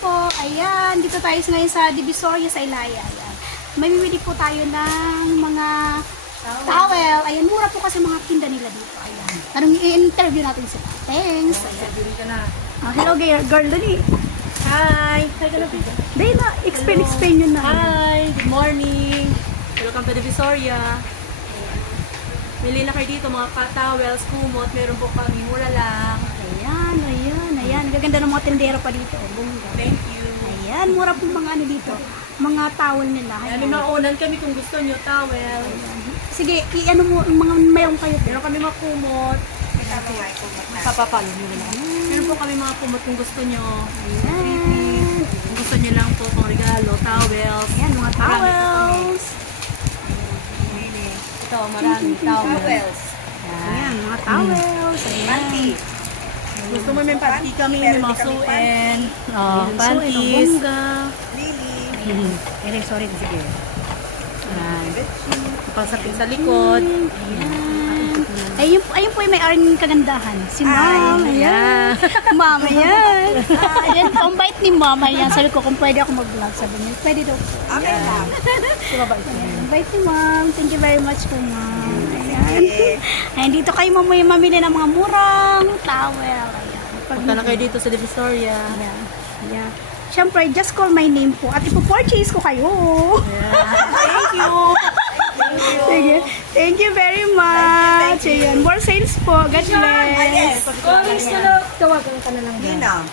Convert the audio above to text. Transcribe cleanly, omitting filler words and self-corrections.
po. Ayan, dito tayo ngayon sa Divisoria sa Ilaya. Ayan. Mamimili po tayo ng mga towel. Ayan, mura po kasi mga tinda nila dito. Ayan. Anong i-interview natin sila? Thanks. Interviewin ka na. Hello, girl dali. Hi! Hi ka na, Pito. Dahil na, explain nyo na. Hi! Good morning! Welcome to Divisoria. Mili na kayo dito, mga towels, kumot. Meron po kami, mura lang. Ayan. Gaganda ng mga tindero pa dito. Thank you. Ayan, mura po mga ano dito. Mga towel nila. Ayan, may maunan kami kung gusto nyo, towel. Sige, i-ano mo, mga mayroon kayo. Meron kami mga kumot. Papapalo nyo lang. Meron po kami mga kumot kung gusto nyo. Ayan. Kung gusto nyo lang po pang regalo, towels. Ayan, mga towels. Ito, marami towels. Ayan, mga towels. Panty. Gusto mo may panty kami, may mga suin. Panties. Lily. Sorry. Sige. Pasapin sa likod. Ayun po yung may aring kagandahan. Si Mama. Ayan. Mama yan. Ayan po, ang bait ni Mama yan. Sabi ko, kung pwede ako mag-vlog. Sabi niya, pwede daw po. Okay lang. Ang bait ni Ma'am. Thank you very much po, Ma'am. Ayan. Ayan, dito kayo mamili ng mga murang towel. Ayan. Punta na kayo dito sa Divisoria. Ayan. Siyempre, just call my name po. At ipo-purchase ko kayo. Thank you! Sige. Thank you very much. Ayan. More sales po. God bless. Yes. Tawagan ka na lang. Yun na.